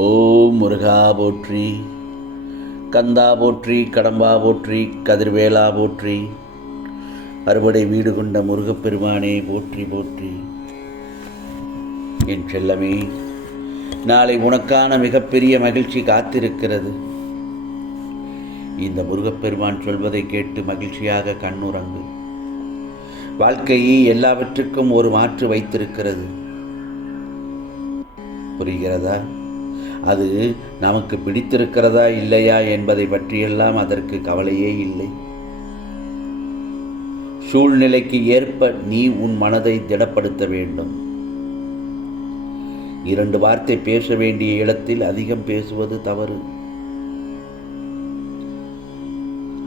ஓம் முருகா போற்றி, கந்தா போற்றி, கடம்பா போற்றி, கதிர்வேலா போற்றி, அறுவடை வீடு கொண்ட முருகப்பெருமானே போற்றி போற்றி. என் செல்லமே, நாளை உனக்கான மிகப்பெரிய மகிழ்ச்சி காத்திருக்கிறது. இந்த முருகப்பெருமான் சொல்வதை கேட்டு மகிழ்ச்சியாக கண்ணுறங்கு. வாழ்க்கையை எல்லாவற்றுக்கும் ஒரு மாற்று வைத்திருக்கிறது. புரிகிறதா? அது நமக்கு பிடித்திருக்கிறதா இல்லையா என்பதை பற்றியெல்லாம் அதற்கு கவலையே இல்லை. சூழ்நிலைக்கு ஏற்ப நீ உன் மனதை திடப்படுத்த வேண்டும். 2 வார்த்தை பேச வேண்டிய இடத்தில் அதிகம் பேசுவது தவறு.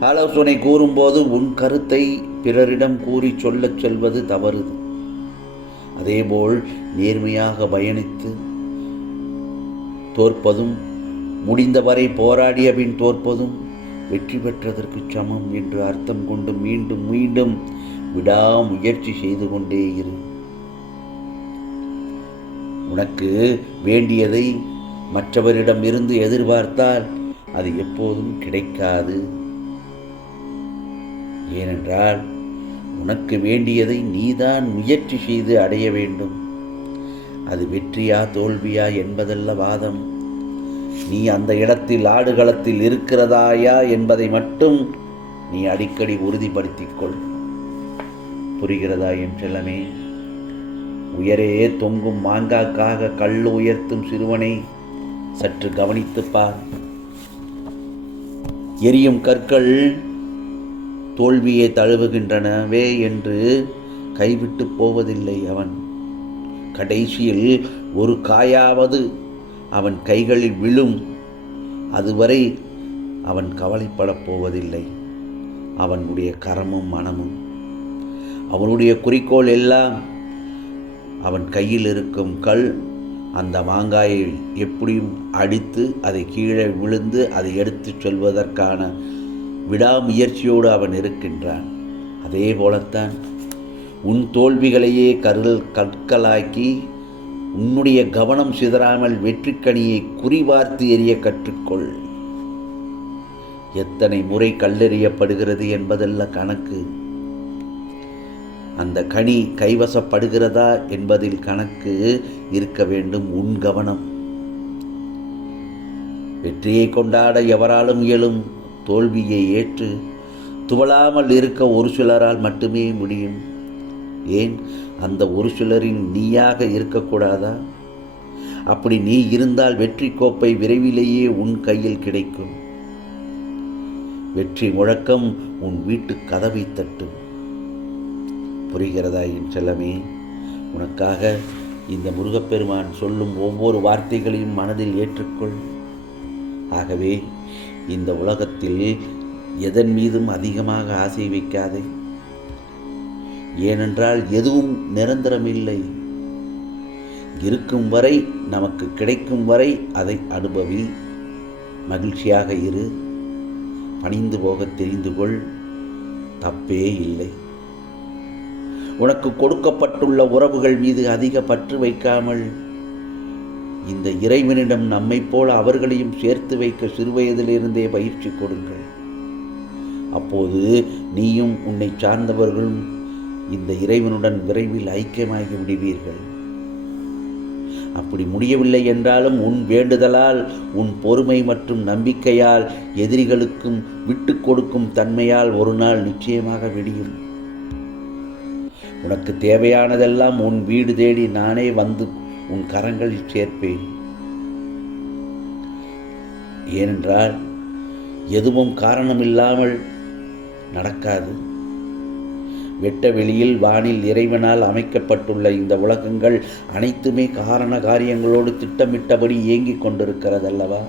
ஆலோசனை கூறும்போது உன் கருத்தை பிறரிடம் கூறி சொல்லச் செல்வது தவறு. அதேபோல் நேர்மையாக பயணித்து தோற்பதும், முடிந்தவரை போராடிய பின் தோற்பதும் வெற்றி பெற்றதற்கு சமம் என்று அர்த்தம் கொண்டு மீண்டும் மீண்டும் விடாமுயற்சி செய்து கொண்டே இரு. உனக்கு வேண்டியதை மற்றவரிடம் இருந்து எதிர்பார்த்தால் அது எப்போதும் கிடைக்காது. ஏனென்றால் உனக்கு வேண்டியதை நீதான் முயற்சி செய்து அடைய வேண்டும். அது வெற்றியா தோல்வியா என்பதல்ல வாதம். நீ அந்த இடத்தில் ஆடுகளத்தில் இருக்கிறதாயா என்பதை மட்டும் நீ அடிக்கடி உறுதிப்படுத்திக் கொள். புரிகிறதா என் செல்லமே? உயரே தொங்கும் மாங்காக்காக கல் உயர்த்தும் சிறுவனை சற்று கவனித்துப் பார். எரியும் கற்கள் தோல்வியை தழுவுகின்றனவே என்று கைவிட்டு போவதில்லை. அவன் கடைசியில் ஒரு காயாவது அவன் கைகளில் விழும். அதுவரை அவன் கவலைப்படப் போவதில்லை. அவனுடைய கரமும் மனமும், அவனுடைய குறிக்கோள் எல்லாம் அவன் கையில் இருக்கும் கல் அந்த மாங்காயை எப்படியும் அடித்து அதை கீழே விழுந்து அதை எடுத்துச் செல்வதற்கான விடாமுயற்சியோடு அவன் இருக்கின்றான். அதே போலத்தான் உன் தோல்விகளையே கற்களாக்கி உன்னுடைய கவனம் சிதறாமல் வெற்றிக்கனியை குறிபார்த்து எறிய கற்றுக்கொள். எத்தனை முறை கல்லெறியப்படுகிறது என்பதல்ல கணக்கு, அந்த கனி கைவசப்படுகிறதா என்பதில் கணக்கு இருக்க வேண்டும். உன் கவனம். வெற்றியை கொண்டாட எவராலும் இயலும். தோல்வியை ஏற்று துவளாமல் இருக்க ஒரு சிலரால் மட்டுமே முடியும். ஏன் அந்த ஒரு சிலரின் நீயாக இருக்கக்கூடாதா? அப்படி நீ இருந்தால் வெற்றி கோப்பை விரைவிலேயே உன் கையில் கிடைக்கும். வெற்றி முழக்கம் உன் வீட்டு கதவை தட்டும். புரிகிறதா என் செல்லமே? உனக்காக இந்த முருகப்பெருமான் சொல்லும் ஒவ்வொரு வார்த்தைகளையும் மனதில் ஏற்றுக்கொள். ஆகவே இந்த உலகத்தில் எதன் மீதும் அதிகமாக ஆசை வைக்காதே. ஏனென்றால் எதுவும் நிரந்தரமில்லை. இருக்கும் வரை, நமக்கு கிடைக்கும் வரை அதை அனுபவி. மகிழ்ச்சியாக இரு. பணிந்து போக தெரிந்து கொள். தப்பே இல்லை. உனக்கு கொடுக்கப்பட்டுள்ள உறவுகள் மீது அதிக பற்று வைக்காமல் இந்த இறைவனிடம் நம்மைப் போல அவர்களையும் சேர்த்து வைக்க சிறுவயதிலிருந்தே பயிற்சி கொடுங்கள். அப்போது நீயும் உன்னை சார்ந்தவர்களும் இந்த இறைவனுடன் விரைவில் ஐக்கியமாகி விடுவீர்கள். அப்படி முடியவில்லை என்றாலும் உன் வேண்டுதலால், உன் பொறுமை மற்றும் நம்பிக்கையால், எதிரிகளுக்கும் விட்டு கொடுக்கும் தன்மையால் ஒரு நாள் நிச்சயமாக விடியும். உனக்கு தேவையானதெல்லாம் உன் வீடு தேடி நானே வந்து உன் கரங்களில் சேர்ப்பேன். ஏனென்றால் எதுவும் காரணமில்லாமல் நடக்காது. வெட்ட வெளியில் வானில் இறைவனால் அமைக்கப்பட்டுள்ள இந்த உலகங்கள் அனைத்துமே காரண காரியங்களோடு திட்டமிட்டபடி இயங்கிக் கொண்டிருக்கிறதல்லவா?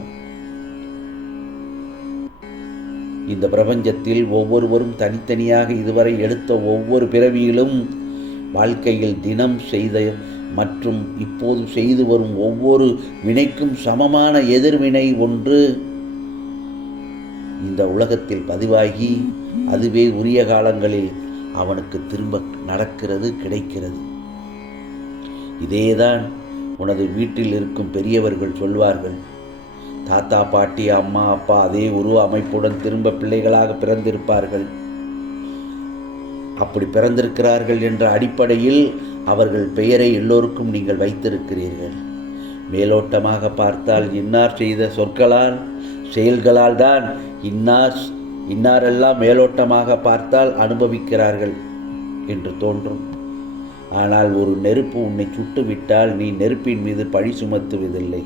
இந்த பிரபஞ்சத்தில் ஒவ்வொருவரும் தனித்தனியாக இதுவரை எடுத்த ஒவ்வொரு பிறவியிலும் வாழ்க்கையில் தினம் செய்த மற்றும் இப்போது செய்து வரும் ஒவ்வொரு வினைக்கும் சமமான எதிர்வினை ஒன்று இந்த உலகத்தில் பதிவாகி அதுவே உரிய காலங்களில் அவனுக்கு திரும்ப நடக்கிறது, கிடைக்கிறது. இதேதான் உனது வீட்டில் இருக்கும் பெரியவர்கள் சொல்வார்கள், தாத்தா பாட்டி அம்மா அப்பா அதே உருவ அமைப்புடன் திரும்ப பிள்ளைகளாக பிறந்திருப்பார்கள். அப்படி பிறந்திருக்கிறார்கள் என்ற அடிப்படையில் அவர்கள் பெயரை எல்லோருக்கும் நீங்கள் வைத்திருக்கிறீர்கள். மேலோட்டமாக பார்த்தால் இன்னார் செய்த சொற்களால் செயல்களால் தான் இன்னாரெல்லாம் மேலோட்டமாக பார்த்தால் அனுபவிக்கிறார்கள் என்று தோன்றும். ஆனால் ஒரு நெருப்பு உன்னை சுட்டுவிட்டால் நீ நெருப்பின் மீது பழி சுமத்துவதில்லை.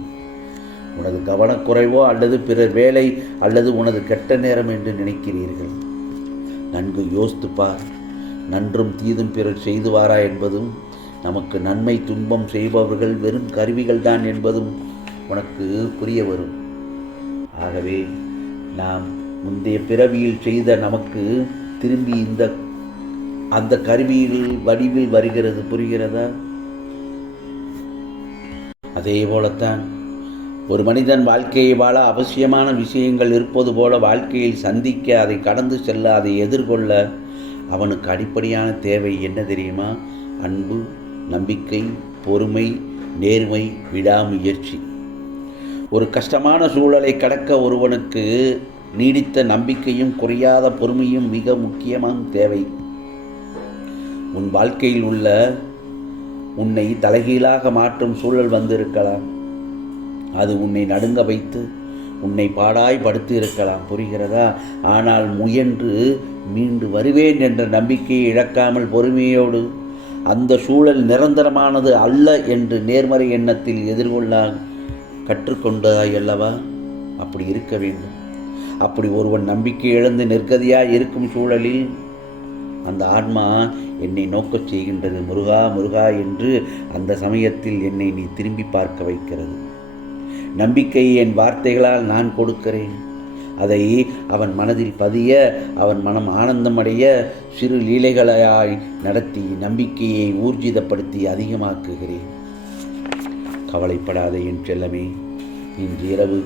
உனது கவனக்குறைவோ அல்லது பிறர் வேலை அல்லது உனது கெட்ட நேரம் என்று நினைக்கிறீர்கள். நன்கு யோசித்துப்பார். நன்றும் தீதும் பிறர் செய்துவாரா என்பதும், நமக்கு நன்மை துன்பம் செய்பவர்கள் வெறும் கருவிகள் தான் என்பதும் உனக்கு புரிய வரும். ஆகவே நாம் முந்தைய பிறவியில் செய்த நமக்கு திரும்பி அந்த கருவியில் வடிவில் வருகிறது. புரிகிறதா? அதே போலத்தான் ஒரு மனிதன் வாழ்க்கையை வாழ அவசியமான விஷயங்கள் இருப்பது போல வாழ்க்கையில் சந்திக்க, அதை கடந்து செல்ல, அதை எதிர்கொள்ள அவனுக்கு அடிப்படையான தேவை என்ன தெரியுமா? அன்பு, நம்பிக்கை, பொறுமை, நேர்மை, விடாமுயற்சி. ஒரு கஷ்டமான சூழலை கடக்க ஒருவனுக்கு நீடித்த நம்பிக்கையும் குறையாத பொறுமையும் மிக முக்கியமான தேவை. உன் வாழ்க்கையில் உள்ள உன்னை தலைகீழாக மாற்றும் சூழல் வந்திருக்கலாம். அது உன்னை நடுங்க வைத்து உன்னை பாடாய்படுத்தி இருக்கலாம். புரிகிறதா? ஆனால் முயன்று மீண்டு வருவேன் என்ற நம்பிக்கையை இழக்காமல் பொறுமையோடு அந்த சூழல் நிரந்தரமானது அல்ல என்று நேர்மறை எண்ணத்தில் எதிர்கொள்ள கற்றுக்கொண்டதாய் அல்லவா? அப்படி இருக்க வேண்டும். அப்படி ஒருவன் நம்பிக்கை இழந்து நிர்கதியாய் இருக்கும் சூழலில் அந்த ஆன்மா என்னை நோக்கச் செய்கின்றது. முருகா முருகா என்று அந்த சமயத்தில் என்னை நீ திரும்பி பார்க்க வைக்கிறது. நம்பிக்கையை என் வார்த்தைகளால் நான் கொடுக்கிறேன். அதை அவன் மனதில் பதிய, அவன் மனம் ஆனந்தமடைய சிறு லீலைகளாய் நடத்தி நம்பிக்கையை ஊர்ஜிதப்படுத்தி அதிகமாக்குகிறேன். கவலைப்படாதே என் செல்லமே. இன்று இரவு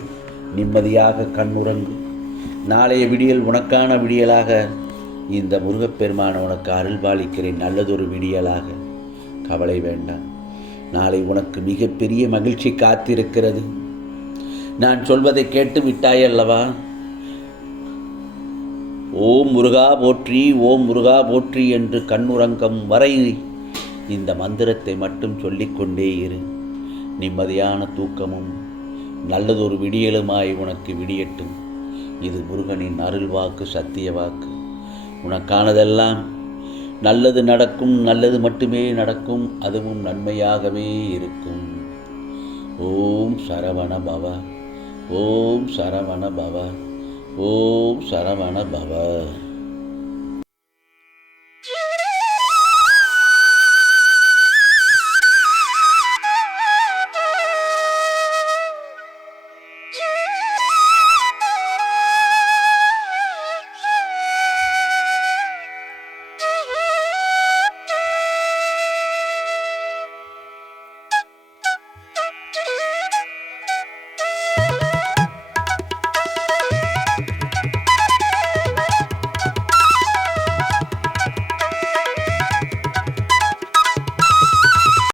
நிம்மதியாக கண்ணுறங்கு. நாளைய விடியல் உனக்கான விடியலாக இந்த முருகப்பெருமான் உனக்கு அருள்பாலிக்கிறேன். நல்லதொரு விடியலாக. கவலை வேண்டாம். நாளை உனக்கு மிகப்பெரிய மகிழ்ச்சி காத்திருக்கிறது. நான் சொல்வதை கேட்டு விட்டாயல்லவா? ஓம் முருகா போற்றி, ஓம் முருகா போற்றி என்று கண்ணுறங்கும் வரை இந்த மந்திரத்தை மட்டும் சொல்லிக்கொண்டே இரு. நிம்மதியான தூக்கமும் நல்லதொரு விடியலுமாய் உனக்கு விடியட்டும். இது முருகனின் அருள் வாக்கு, சத்திய வாக்கு. உனக்கானதெல்லாம் நல்லது நடக்கும், நல்லது மட்டுமே நடக்கும், அதுவும் நன்மையாகவே இருக்கும். ஓம் சரவண பவ, ஓம் சரவண பவ, ஓம் சரவண பவ.